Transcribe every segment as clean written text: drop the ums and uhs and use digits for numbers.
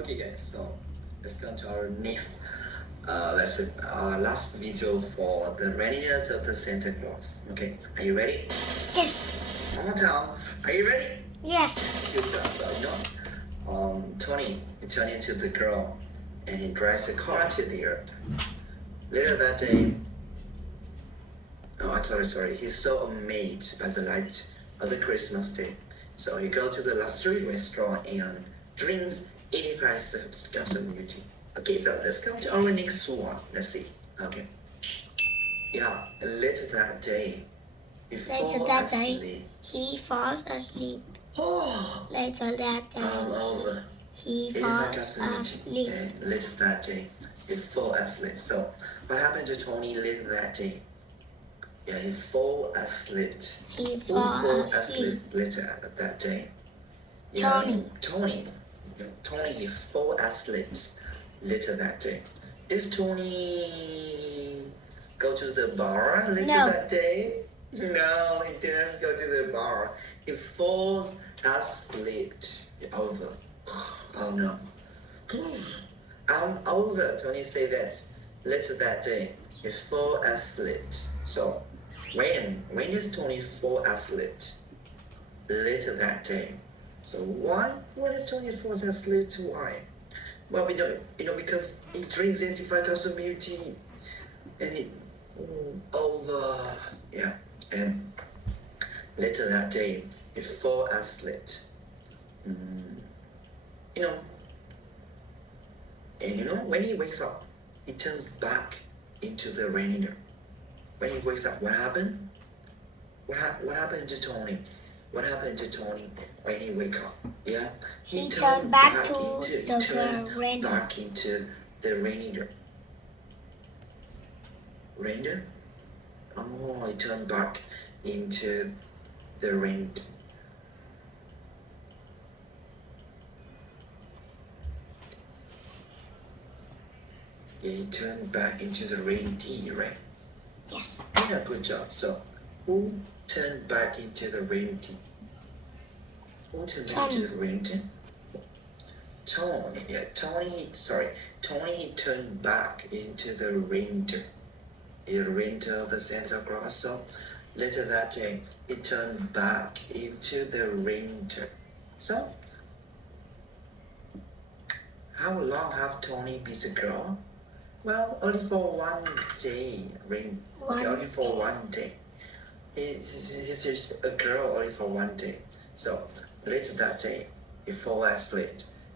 Okay guys, so let's go to our next lesson, our last video for the readiness of the Santa Claus. Okay, are you ready? Yes. One more time. Are you ready? Yes. Good job. So Tony, he turned into the girl and he drives the car to the earth. Later that day, sorry, he's so amazed by the light of the Christmas day. So he goes to the luxury restaurant and drinks 85 cups of milk tea. Okay, so let's come to our next one. Let's see. Okay. Yeah, later that day, he falls asleep. He falls asleep. Oh, Later that day, I'm over. he falls asleep. And later that day, he falls asleep. So, what happened to Tony later that day? Yeah, he fall asleep. He Who falls fall asleep. asleep later that day? Yeah, Tony. Tony, he fall asleep later that day. Is Tony go to the bar later that day? No, he didn't go to the bar. He falls asleep. Over. Oh no. I'm over. Tony said that later that day he fall asleep. So when does Tony fall asleep? Later that day. So why? When does Tony fall asleep? Why? Well, we don't, because he drinks 85 cups of milk tea, and he over, yeah, and later that day he fall asleep. When he wakes up, he turns back into the Reindeer. When he wakes up, what happened? What happened to Tony? What happened to Tony when he wake up? Yeah, He turned back to the Reindeer. Back into the Reindeer. Reindeer? Oh, he turned back into the Reindeer. Yeah, he turned back into the reindeer, right? Yes. Yeah, good job. So, who turned back into the reindeer? Who turned back into the reindeer? Tony. Yeah, Tony turned back into the reindeer. The reindeer of the Santa Claus. So, later that day, he turned back into the reindeer. So, how long have Tony been a girl? Well, only for one day. Only for one day. He's just a girl only for one day. So later that day, he falls asleep,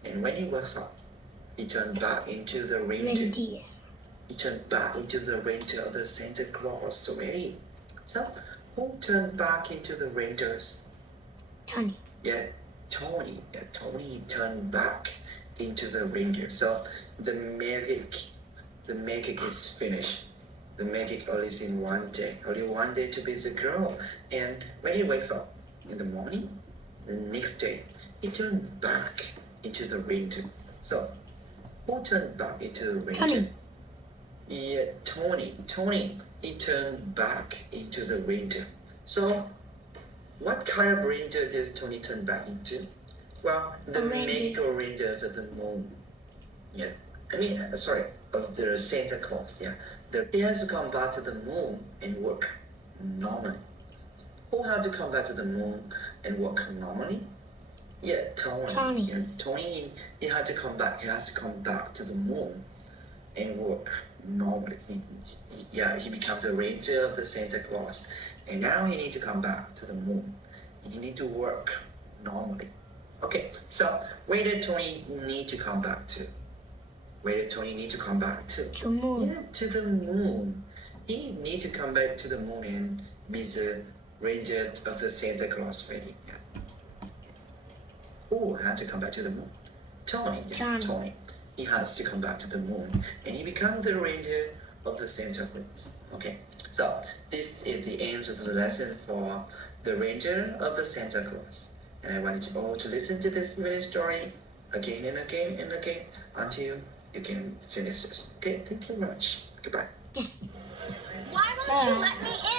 and when he wakes up, he turned back into the reindeer. He turned back into the reindeer of the Santa Claus already. So who turned back into the reindeers? Tony. Yeah, Tony. Yeah, Tony turned back into the reindeer. So the magic is finished. The magic only is in one day. Only one day to be the girl. And when he wakes up in the morning, the next day, he turned back into the reindeer. So, who turned back into the reindeer? Tony. Yeah, Tony. He turned back into the reindeer. So, what kind of reindeer does Tony turn back into? Well, the magical reindeers of the moon. Yeah. Of the Santa Claus, yeah. He has to come back to the moon and work normally. Who had to come back to the moon and work normally? Yeah, Tony. Yeah, Tony, he had to come back. He has to come back to the moon and work normally. He becomes a reindeer of the Santa Claus. And now he needs to come back to the moon. And he needs to work normally. Okay, so where did Tony need to come back to? Where did Tony need to come back to? To moon. Yeah, to the moon. He need to come back to the moon and be the reindeer of the Santa Claus already. Yeah. Who had to come back to the moon? Tony. Yes, Tony. He has to come back to the moon and he becomes the reindeer of the Santa Claus. Okay, so this is the end of the lesson for the reindeer of the Santa Claus. And I want you all to listen to this mini story again and again and again until you can finish this. Okay, thank you very much. Goodbye. Yes. Why won't you let me in?